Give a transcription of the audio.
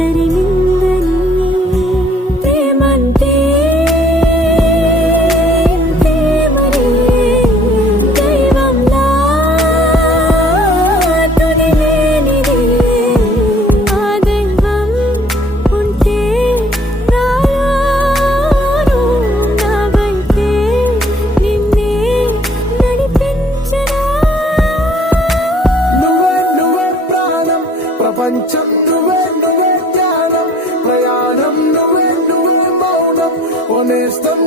తరిమిందని ప్రేమంటే ప్రేమనే దైవంలా తుదిలేనిది ఆ దైవం ఉంటే రాను నా వైపే నిన్నే నడిపించరా నువ్వే ప్రాణం ప్రపంచం నువ్వే ధ్యానం ప్రయాణం నువ్వే మౌనం ఓ నేస్తం